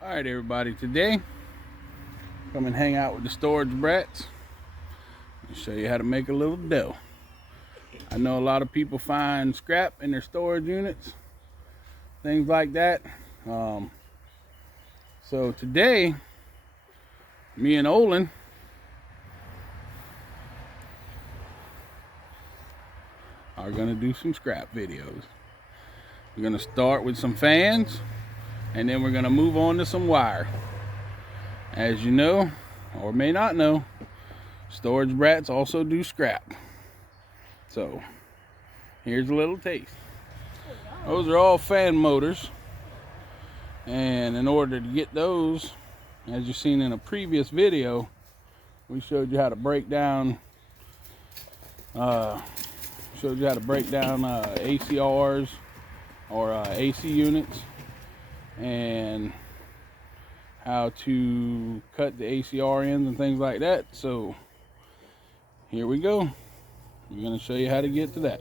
All right, everybody, today come and hang out with the storage brats and show you how to make a little dough. I know a lot of people find scrap in their storage units, things like that. So today, me and Olin are gonna do some scrap videos. We're gonna start with some fans, and then we're gonna move on to some wire. As you know, or may not know, storage brats also do scrap. So here's a little taste. Those are all fan motors, and in order to get those, as you've seen in a previous video, we showed you how to break down ACRs or AC units, and how to cut the ACR ends and things like that. So here we go. We're going to show you how to get to that.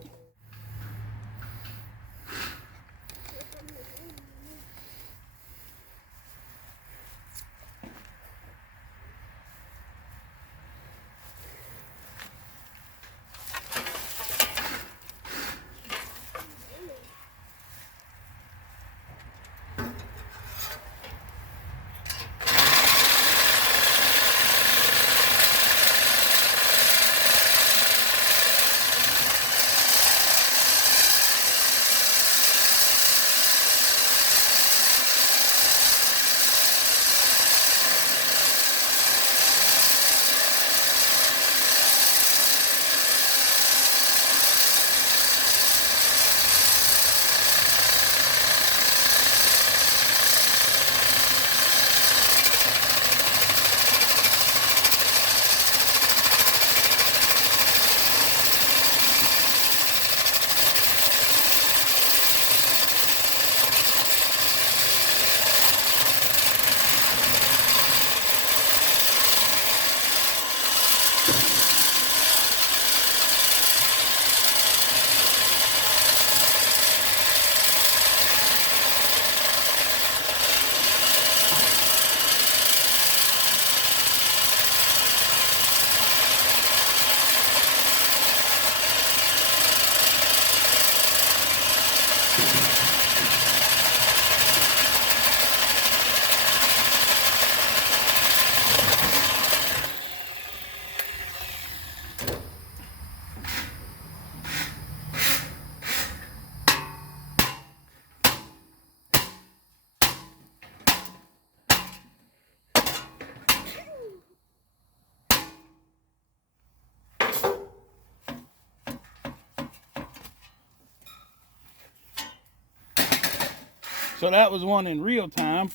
So that was one in real time.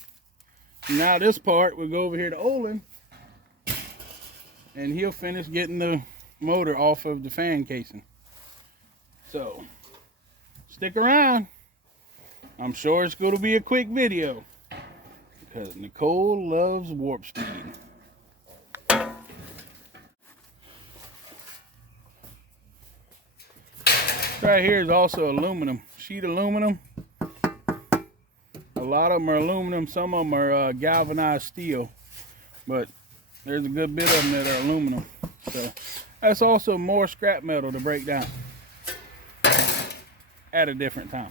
Now this part, we'll go over here to Olin, and he'll finish getting the motor off of the fan casing. So stick around. I'm sure it's going to be a quick video, because Nicole loves warp speed. Right here is also aluminum, sheet aluminum. A lot of them are aluminum, some of them are galvanized steel, but there's a good bit of them that are aluminum. So that's also more scrap metal to break down at a different time.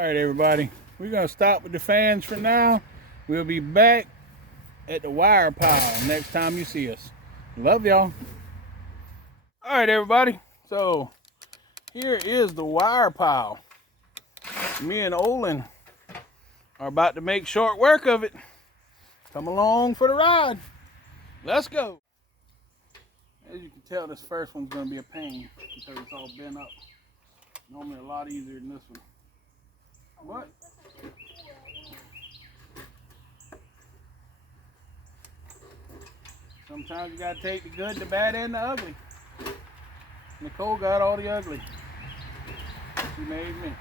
Alright everybody, we're going to stop with the fans for now. We'll be back at the wire pile next time you see us. Love y'all. Alright everybody, so here is the wire pile. Me and Olin are about to make short work of it. Come along for the ride. Let's go. As you can tell, this first one's going to be a pain because it's all bent up. Normally a lot easier than this one. What? Sometimes you got to take the good, the bad, and the ugly. Nicole got all the ugly. She made me.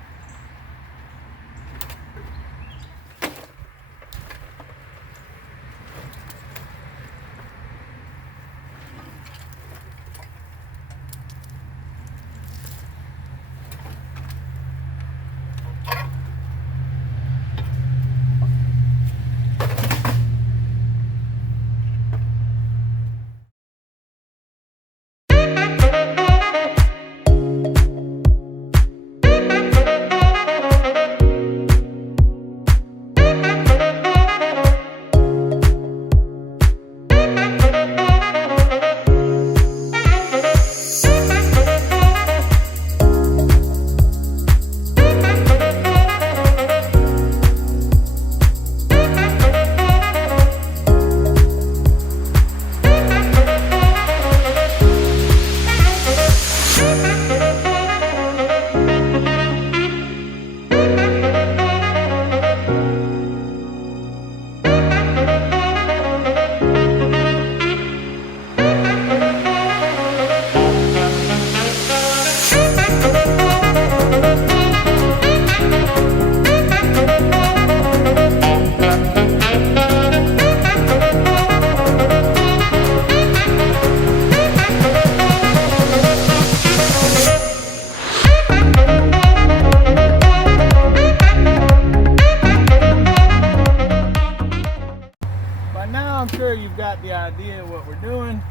I'm sure you've got the idea of what we're doing.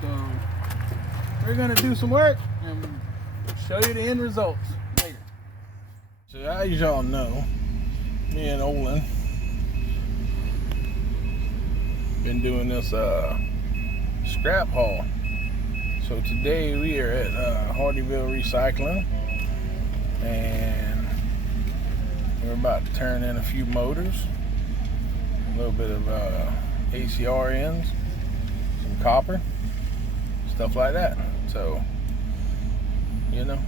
So we're gonna do some work and show you the end results later. So as y'all know, me and Olin been doing this scrap haul. So today we are at Hardyville Recycling, and we're about to turn in a few motors, a little bit of ACR ends, some copper, stuff like that. So, you know,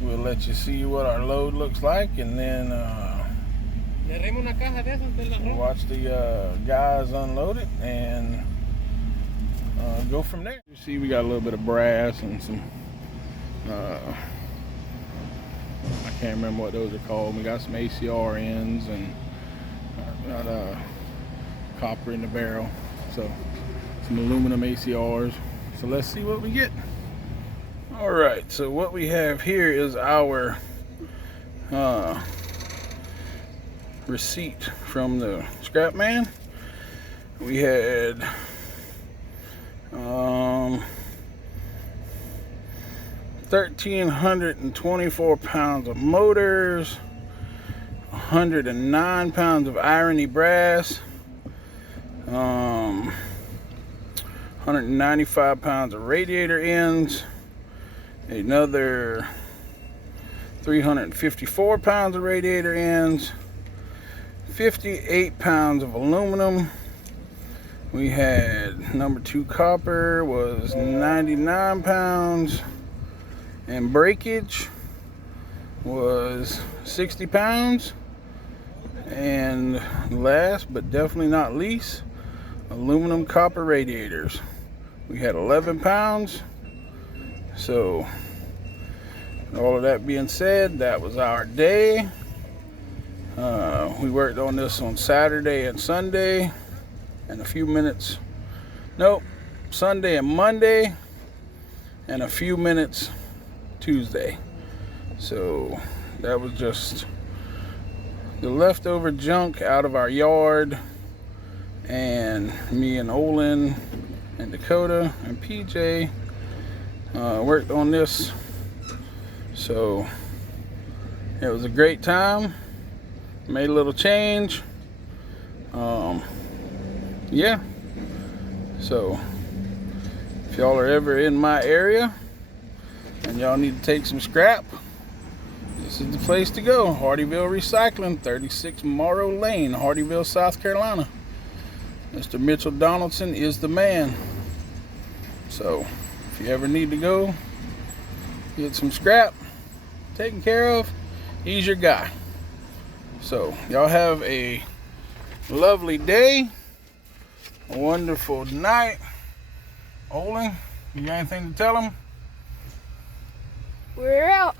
we'll let you see what our load looks like, and then we'll watch the guys unload it and go from there. You see we got a little bit of brass and some I can't remember what those are called. We got some ACR ends and got copper in the barrel, so some aluminum ACRs. So let's see what we get. All right, so what we have here is our receipt from the scrap man. We had 1,324 pounds of motors, 109 pounds of irony brass, 195 pounds of radiator ends, another 354 pounds of radiator ends, 58 pounds of aluminum. We had number 2 copper was 99 pounds, and breakage was 60 pounds. And last but definitely not least, aluminum copper radiators. We had 11 pounds. So all of that being said, that was our day. We worked on this on Saturday and Sunday, and a few minutes, Sunday and Monday, and a few minutes Tuesday. So that was just the leftover junk out of our yard, and me and Olin and Dakota and PJ worked on this. So It was a great time. Made a little change. Yeah. So if y'all are ever in my area and y'all need to take some scrap, this is the place to go. Hardyville Recycling, 36 Morrow Lane, Hardyville, South Carolina. Mr. Mitchell Donaldson is the man. So if you ever need to go get some scrap taken care of, he's your guy. So y'all have a lovely day, a wonderful night. Olin, you got anything to tell them? We're out.